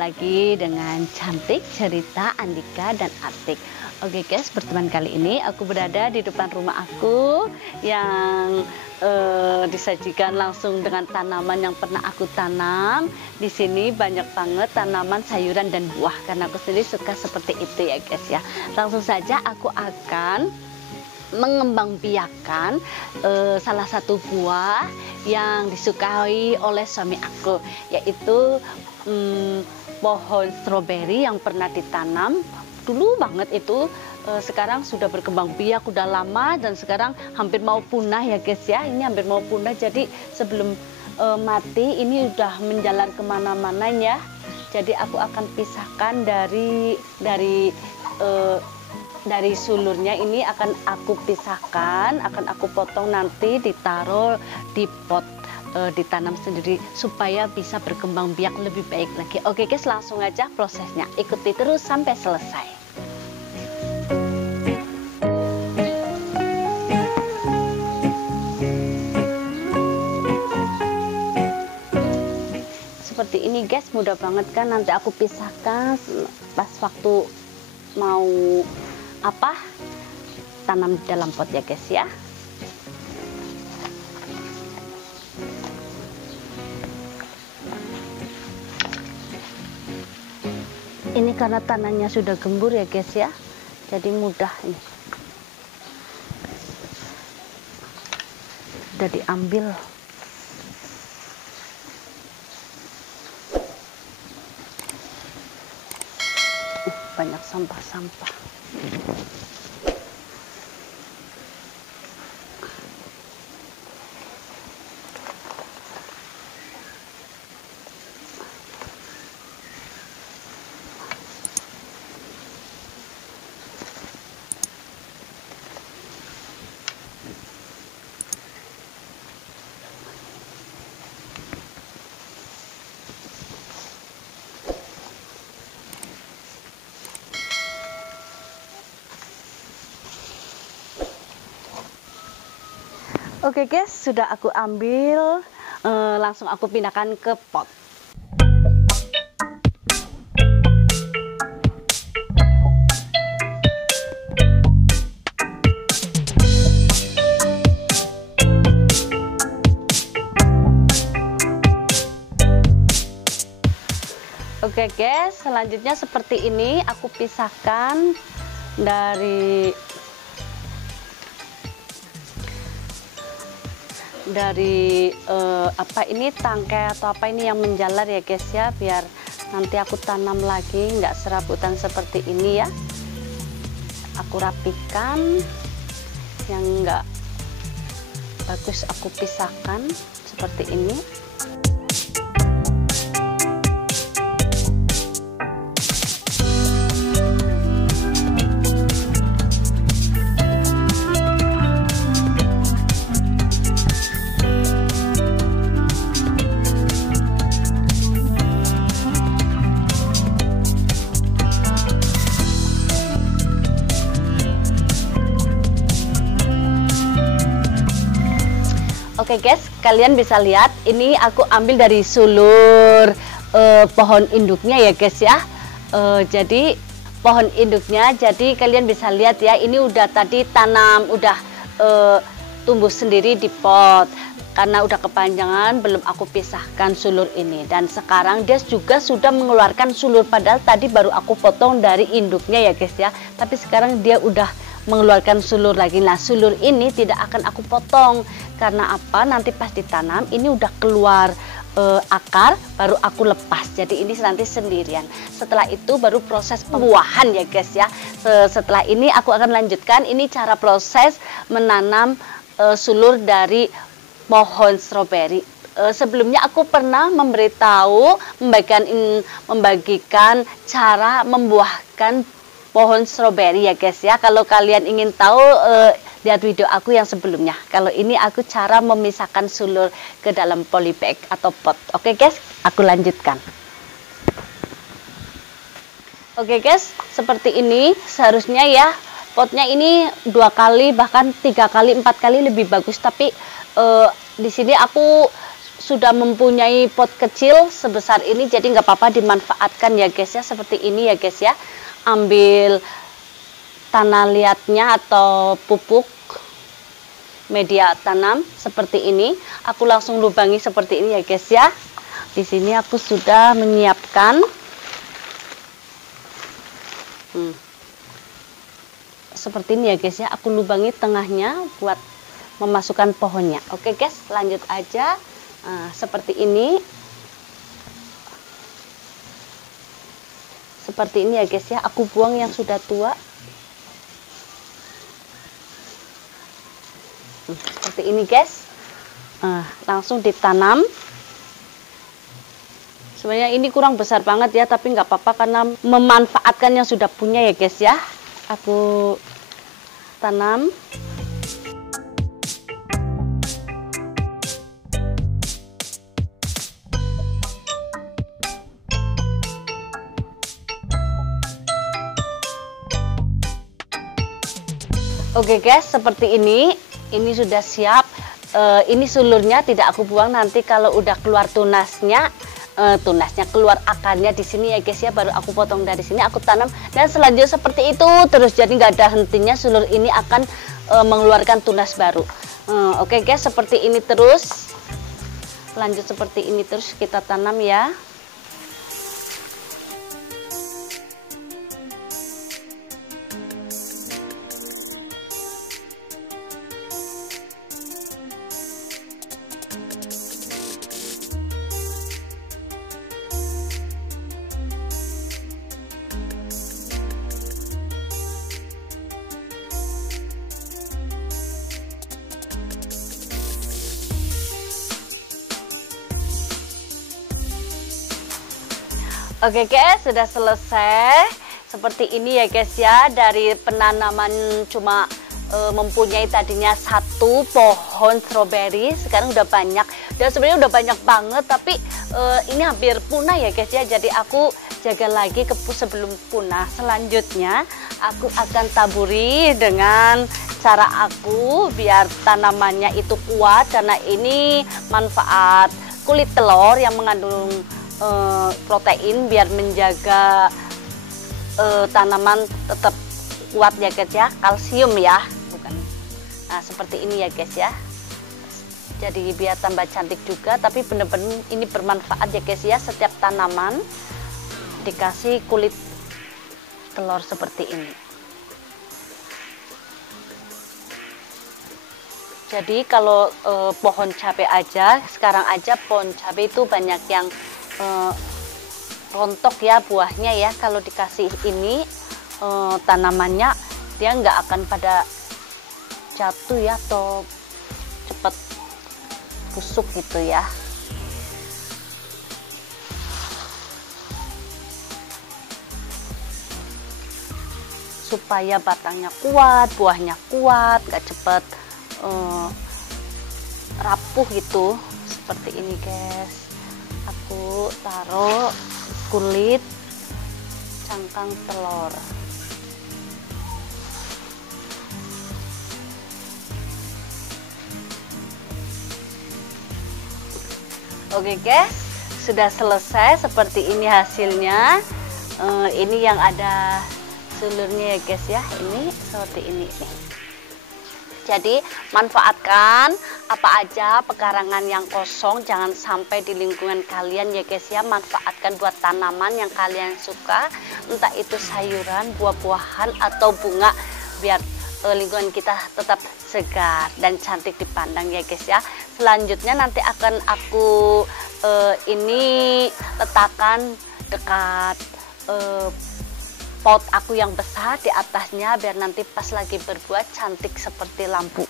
lagi dengan Cantik Cerita Andika dan Atik. Oke guys, pertemuan kali ini aku berada di depan rumah aku yang disajikan langsung dengan tanaman yang pernah aku tanam. Di sini banyak banget tanaman sayuran dan buah karena aku sendiri suka seperti itu ya guys ya. Langsung saja aku akan mengembangbiakan salah satu buah yang disukai oleh suami aku, yaitu pohon stroberi yang pernah ditanam dulu banget itu. Sekarang sudah berkembang biak, udah lama, dan sekarang hampir mau punah ya guys ya. Ini hampir mau punah, jadi sebelum mati ini udah menjalar kemana-mana ya. Jadi aku akan pisahkan dari sulurnya ini, akan aku pisahkan, akan aku potong, nanti ditaruh di pot, ditanam sendiri supaya bisa berkembang biak lebih baik lagi. Oke guys, langsung aja prosesnya, ikuti terus sampai selesai. Seperti ini guys, mudah banget kan. Nanti aku pisahkan pas waktu mau tanam di dalam pot ya guys ya. Ini karena tanahnya sudah gembur ya guys ya, jadi mudah ini. Sudah diambil. Banyak sampah-sampah. Oke guys, sudah aku ambil, langsung aku pindahkan ke pot. Oke guys, selanjutnya seperti ini aku pisahkan dari ini tangkai atau apa ini yang menjalar ya guys ya, biar nanti aku tanam lagi nggak serabutan seperti ini ya. Aku rapikan, yang nggak bagus aku pisahkan seperti ini. Oke guys, kalian bisa lihat ini aku ambil dari sulur pohon induknya ya guys ya. Jadi pohon induknya, jadi kalian bisa lihat ya, ini udah tadi tanam, udah tumbuh sendiri di pot. Karena udah kepanjangan, belum aku pisahkan sulur ini. Dan sekarang dia juga sudah mengeluarkan sulur, padahal tadi baru aku potong dari induknya ya guys ya. Tapi sekarang dia udah mengeluarkan sulur lagi. Nah, sulur ini tidak akan aku potong karena apa? Nanti pas ditanam ini udah keluar akar, baru aku lepas. Jadi ini nanti sendirian. Setelah itu baru proses pembuahan ya guys ya. Setelah ini aku akan lanjutkan ini cara proses menanam sulur dari pohon stroberi. Sebelumnya aku pernah membagikan cara membuahkan pohon stroberi ya guys ya. Kalau kalian ingin tahu, lihat video aku yang sebelumnya. Kalau ini aku cara memisahkan sulur ke dalam polybag atau pot. Oke guys, aku lanjutkan. Oke guys, seperti ini seharusnya ya. Potnya ini 2 kali, bahkan 3 kali, 4 kali lebih bagus. Tapi di sini aku sudah mempunyai pot kecil sebesar ini, jadi nggak apa-apa dimanfaatkan ya guys ya, seperti ini ya guys ya. Ambil tanah liatnya atau pupuk media tanam seperti ini, aku langsung lubangi seperti ini ya guys ya. Di sini aku sudah menyiapkan seperti ini ya guys ya, aku lubangi tengahnya buat memasukkan pohonnya. Oke guys, lanjut aja. Seperti ini ya guys ya, aku buang yang sudah tua. Seperti ini guys. Langsung ditanam. Sebenarnya ini kurang besar banget ya, tapi nggak apa-apa karena memanfaatkan yang sudah punya ya guys ya. Aku tanam. Oke guys, seperti ini sudah siap. Ini sulurnya tidak aku buang, nanti kalau udah keluar tunasnya keluar akarnya di sini ya guys ya, baru aku potong dari sini, aku tanam dan selanjutnya seperti itu terus, jadi nggak ada hentinya, sulur ini akan mengeluarkan tunas baru. Oke guys, seperti ini terus, lanjut seperti ini terus kita tanam ya. Oke guys, sudah selesai seperti ini ya guys ya. Dari penanaman cuma mempunyai tadinya satu pohon stroberi, sekarang udah banyak, dan sebenarnya udah banyak banget, tapi ini hampir punah ya guys ya. Jadi aku jaga lagi sebelum punah. Selanjutnya aku akan taburi dengan cara aku biar tanamannya itu kuat, karena ini manfaat kulit telur yang mengandung protein biar menjaga tanaman tetap kuat ya guys ya, kalsium ya, bukan. Nah seperti ini ya guys ya, jadi biar tambah cantik juga, tapi bener-bener ini bermanfaat ya guys ya. Setiap tanaman dikasih kulit telur seperti ini. Jadi kalau pohon cabai aja, sekarang aja pohon cabai itu banyak yang rontok ya buahnya ya. Kalau dikasih ini tanamannya, dia nggak akan pada jatuh ya atau cepet busuk gitu ya. Supaya batangnya kuat, buahnya kuat, nggak cepet rapuh gitu. Seperti ini guys, aku taruh kulit cangkang telur. Oke guys, sudah selesai, seperti ini hasilnya. Ini yang ada sulurnya ya guys ya, ini seperti ini nih. Jadi manfaatkan apa aja pekarangan yang kosong, jangan sampai di lingkungan kalian ya guys ya. Manfaatkan buat tanaman yang kalian suka, entah itu sayuran, buah-buahan atau bunga, biar lingkungan kita tetap segar dan cantik dipandang ya guys ya. Selanjutnya nanti akan aku ini letakkan dekat pot aku yang besar di atasnya, biar nanti pas lagi berbuah cantik seperti lampu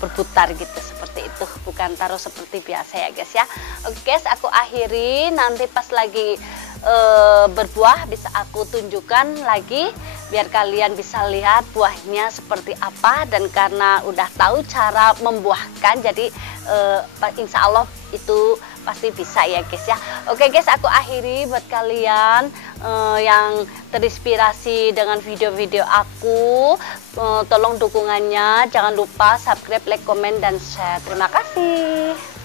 berputar gitu, seperti itu, bukan taruh seperti biasa ya guys ya. Oke guys, aku akhiri, nanti pas lagi berbuah bisa aku tunjukkan lagi biar kalian bisa lihat buahnya seperti apa. Dan karena udah tahu cara membuahkan, jadi insya Allah itu pasti bisa ya guys ya. Oke guys, aku akhiri. Buat kalian yang terinspirasi dengan video-video aku, tolong dukungannya, jangan lupa subscribe, like, komen, dan share. Terima kasih.